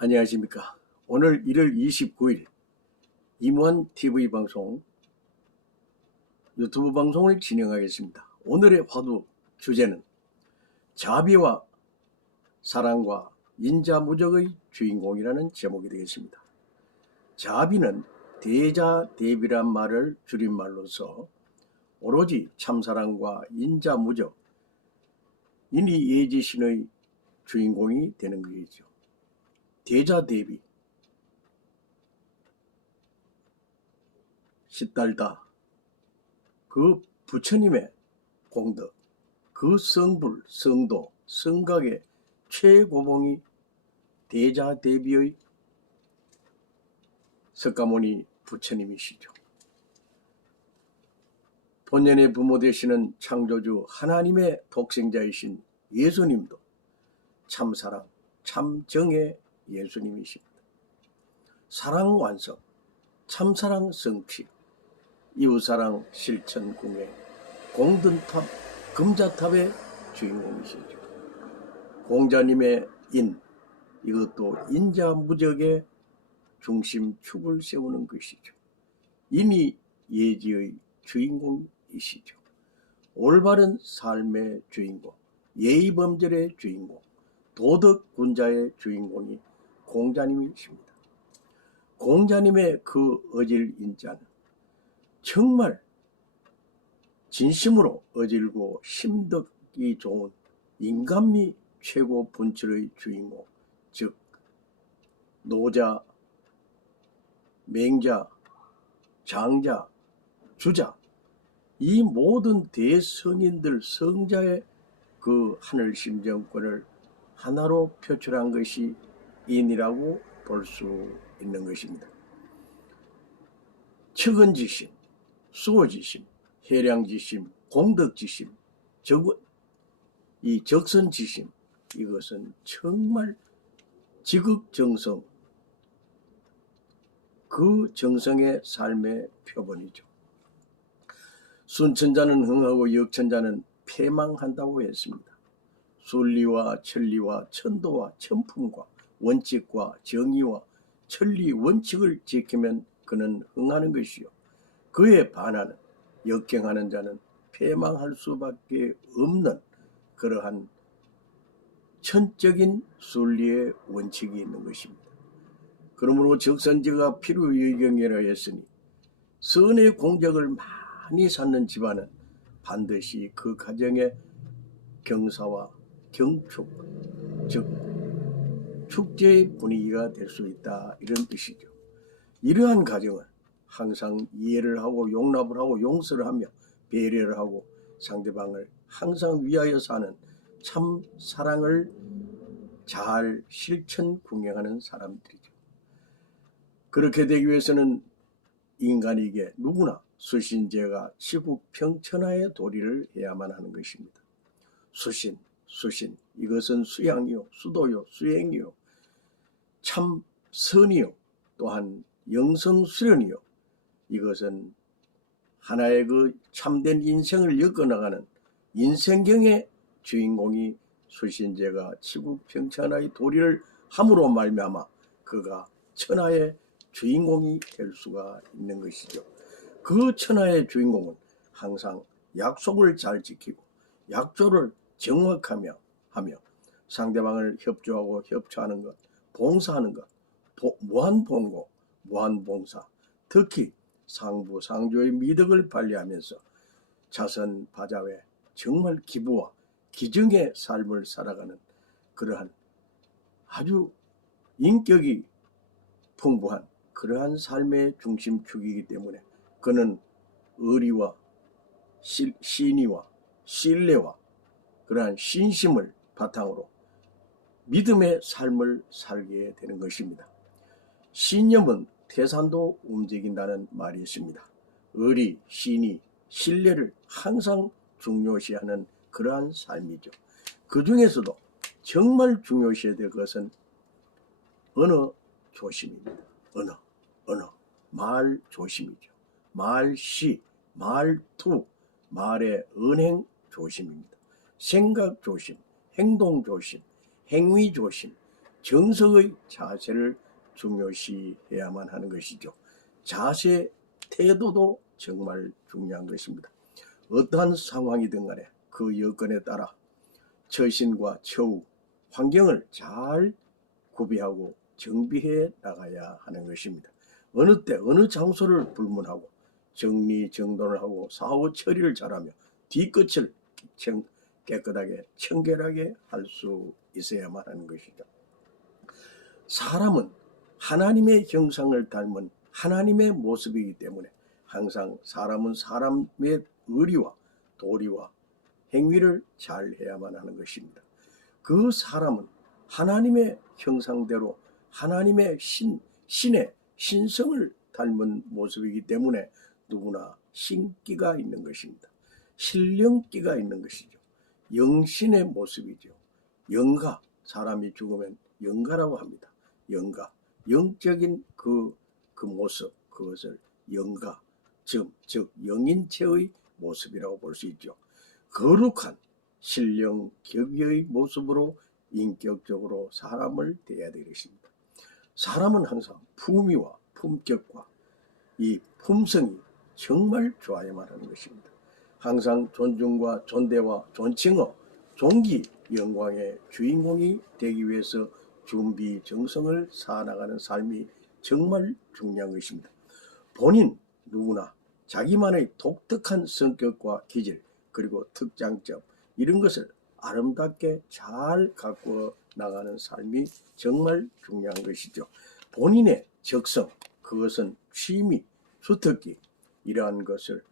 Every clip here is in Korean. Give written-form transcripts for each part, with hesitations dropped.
안녕하십니까. 오늘 1월 29일 임원 TV 방송 유튜브 방송을 진행하겠습니다. 오늘의 화두 주제는 자비와 사랑과 인자무적의 주인공이라는 제목이 되겠습니다. 자비는 대자대비란 말을 줄임말로서 오로지 참사랑과 인자무적, 인의예지신의 주인공이 되는 것이죠. 대자대비, 시달다, 그 부처님의 공덕, 그 성불, 성도, 성각의 최고봉이 대자대비의 석가모니 부처님이시죠. 본연의 부모 되시는 창조주 하나님의 독생자이신 예수님도 참사랑, 참정의 예수님이십니다. 사랑 완성, 참사랑 성취, 이웃사랑 실천 공회, 공든탑, 금자탑의 주인공이시죠. 공자님의 인, 이것도 인자무적의 중심축을 세우는 것이죠. 인이 예지의 주인공이시죠. 올바른 삶의 주인공, 예의범절의 주인공, 도덕군자의 주인공이 공자님이십니다. 공자님의 그 어질 인자는 정말 진심으로 어질고 심덕이 좋은 인간미 최고 본질의 주인공, 즉 노자, 맹자, 장자, 주자, 이 모든 대성인들 성자의 그 하늘심정권을 하나로 표출한 것이 인이라고 볼 수 있는 것입니다. 측은지심, 수호지심, 해량지심, 공덕지심, 이 적선지심, 이것은 정말 지극정성, 그 정성의 삶의 표본이죠. 순천자는 흥하고 역천자는 패망한다고 했습니다. 순리와 천리와 천도와 천품과 원칙과 정의와 천리 원칙을 지키면 그는 흥하는 것이요, 그에 반하는 역경하는 자는 패망할 수밖에 없는 그러한 천적인 순리의 원칙이 있는 것입니다. 그러므로 적선지가 필요의경이라 했으니 선의 공적을 많이 쌓는 집안은 반드시 그 가정의 경사와 경축, 즉 축제의 분위기가 될 수 있다, 이런 뜻이죠. 이러한 가정은 항상 이해를 하고 용납을 하고 용서를 하며 배려를 하고 상대방을 항상 위하여 사는 참 사랑을 잘 실천 궁행하는 사람들이죠. 그렇게 되기 위해서는 인간에게 누구나 수신제가 치국평천하의 도리를 해야만 하는 것입니다. 수신, 이것은 수양이요, 수도요, 수행이요, 참 선이요, 또한 영성수련이요, 이것은 하나의 그 참된 인생을 엮어나가는 인생경의 주인공이 수신제가 치국평천하의 도리를 함으로 말미암아 그가 천하의 주인공이 될 수가 있는 것이죠. 그 천하의 주인공은 항상 약속을 잘 지키고 약조를 정확하며 하며 상대방을 협조하고 협조하는 것, 봉사하는 것, 무한봉고, 무한봉사, 특히 상부상조의 미덕을 발휘하면서 자선바자회, 정말 기부와 기증의 삶을 살아가는 그러한 아주 인격이 풍부한 그러한 삶의 중심축이기 때문에 그는 의리와 신의와 신뢰와 그러한 신심을 바탕으로 믿음의 삶을 살게 되는 것입니다. 신념은 태산도 움직인다는 말이 있습니다. 의리, 신의, 신뢰를 항상 중요시하는 그러한 삶이죠. 그 중에서도 정말 중요시해야 될 것은 언어 조심입니다. 언어, 말 조심이죠. 말시, 말투, 말의 언행 조심입니다. 생각 조심, 행동 조심, 행위 조심, 정석의 자세를 중요시해야만 하는 것이죠. 자세, 태도도 정말 중요한 것입니다. 어떠한 상황이든 간에 그 여건에 따라 처신과 처우, 환경을 잘 구비하고 정비해 나가야 하는 것입니다. 어느 때 어느 장소를 불문하고 정리정돈을 하고 사후 처리를 잘하며 뒤끝을 깨끗하게 청결하게 할 수 있어야만 하는 것이죠. 사람은 하나님의 형상을 닮은 하나님의 모습이기 때문에 항상 사람은 사람의 의리와 도리와 행위를 잘 해야만 하는 것입니다. 그 사람은 하나님의 형상대로 하나님의 신의 신성을 닮은 모습이기 때문에 누구나 신기가 있는 것입니다. 신령기가 있는 것이죠. 영신의 모습이죠. 영가, 사람이 죽으면 영가라고 합니다. 영가, 영적인 그 모습, 그것을 영가, 즉 영인체의 모습이라고 볼 수 있죠. 거룩한 신령 격의의 모습으로 인격적으로 사람을 대해야 되겠습니다. 사람은 항상 품위와 품격과 이 품성이 정말 좋아야만 하는 것입니다. 항상 존중과 존대와 존칭어, 존귀, 영광의 주인공이 되기 위해서 준비 정성을 쌓아나가는 삶이 정말 중요한 것입니다. 본인 누구나 자기만의 독특한 성격과 기질 그리고 특장점 이런 것을 아름답게 잘 가꾸어 나가는 삶이 정말 중요한 것이죠. 본인의 적성, 그것은 취미, 주특기 이러한 것을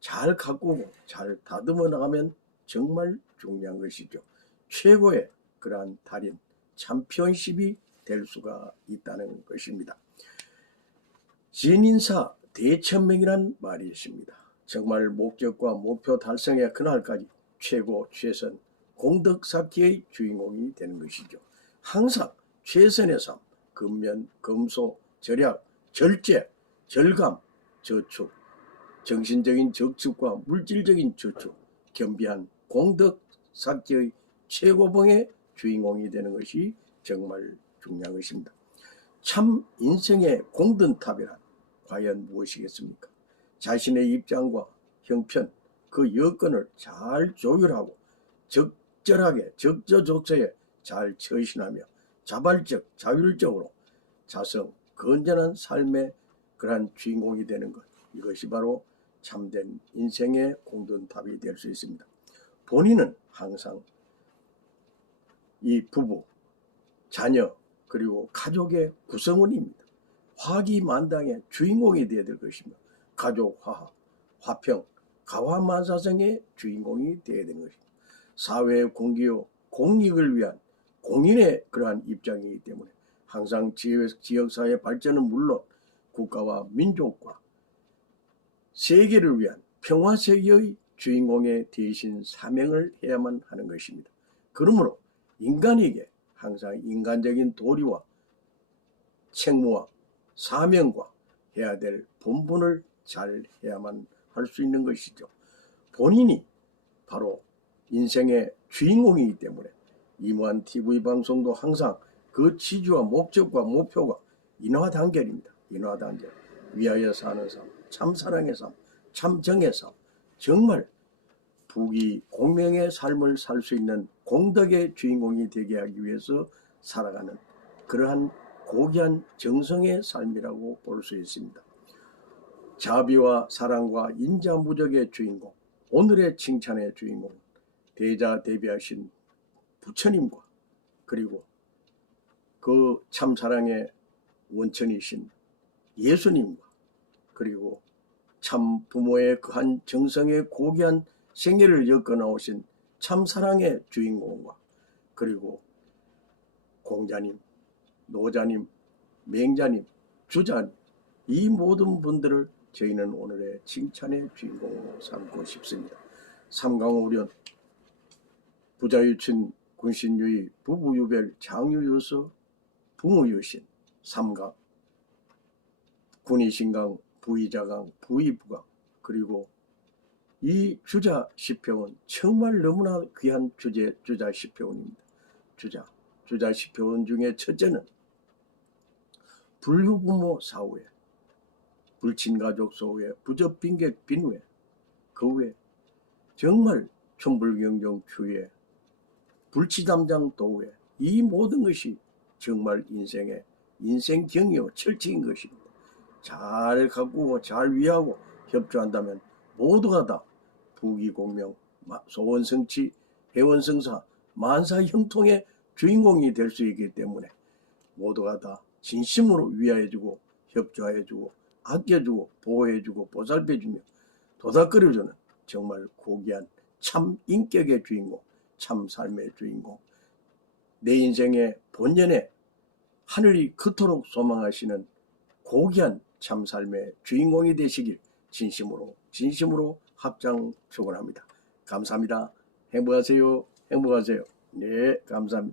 잘 가꾸고 잘 다듬어 나가면 정말 중요한 것이죠. 최고의 그러한 달인, 챔피언십이 될 수가 있다는 것입니다. 진인사 대천명이란 말이 있습니다. 정말 목적과 목표 달성의 그날까지 최고 최선 공덕 쌓기의 주인공이 되는 것이죠. 항상 최선의 삶, 근면, 검소, 절약, 절제, 절감, 저축, 정신적인 저축과 물질적인 저축, 겸비한 공덕 쌓기의 최고봉의 주인공이 되는 것이 정말 중요한 것입니다. 참 인생의 공든탑이란 과연 무엇이겠습니까? 자신의 입장과 형편, 그 여건을 잘 조율하고 적절하게 적저적소에 잘 처신하며 자발적, 자율적으로 자성, 건전한 삶의 그러한 주인공이 되는 것, 이것이 바로 참된 인생의 공든탑이 될 수 있습니다. 본인은 항상 이 부부, 자녀, 그리고 가족의 구성원입니다. 화기만당의 주인공이 되어야 될 것이며 가족 화합, 화평, 가화만사성의 주인공이 되어야 되는 것입니다. 사회 공기요, 공익을 위한 공인의 그러한 입장이기 때문에 항상 지역사회 발전은 물론 국가와 민족과 세계를 위한 평화세계의 주인공의 대신 사명을 해야만 하는 것입니다. 그러므로 인간에게 항상 인간적인 도리와 책무와 사명과 해야 될 본분을 잘 해야만 할 수 있는 것이죠. 본인이 바로 인생의 주인공이기 때문에 이무한 TV 방송도 항상 그 취지와 목적과 목표가 인화단결입니다. 인화단결. 위하여 사는 삶, 참사랑의 삶, 참정의 삶, 정말 부귀 공명의 삶을 살 수 있는 공덕의 주인공이 되게 하기 위해서 살아가는 그러한 고귀한 정성의 삶이라고 볼 수 있습니다. 자비와 사랑과 인자무적의 주인공, 오늘의 칭찬의 주인공, 대자대비하신 부처님과 그리고 그 참사랑의 원천이신 예수님과 그리고 참 부모의 그한 정성의 고귀한 생애를 엮어 나오신 참사랑의 주인공과 그리고 공자님, 노자님, 맹자님, 주자님, 이 모든 분들을 저희는 오늘의 칭찬의 주인공으로 삼고 싶습니다. 삼강오련, 부자유친, 군신유의, 부부유별, 장유유서, 붕우유신, 삼강, 군의신강, 부의자강, 부의부강, 그리고 이 주자 10평은 정말 너무나 귀한 주자 10평입니다. 주자, 주자식 표현 중에 첫째는 불효부모 사후에, 불친가족 소후에, 부접빈객 빈후에, 그 후에 정말 천불경정 추후에, 불치담장 도후에, 이 모든 것이 정말 인생의 인생경이요 철칙인 것입니다. 잘 가꾸고 잘 위하고 협조한다면 모두가 다 부귀공명, 소원성취, 회원성사, 만사형통의 주인공이 될 수 있기 때문에 모두가 다 진심으로 위하여주고 협조하여주고 아껴주고 보호해주고 보살펴주며 도닥거려주는 정말 고귀한 참 인격의 주인공, 참 삶의 주인공, 내 인생의 본연의 하늘이 그토록 소망하시는 고귀한 참 삶의 주인공이 되시길 진심으로 합장 축원합니다. 감사합니다. 행복하세요. 행복하세요. 네, 감사합니다.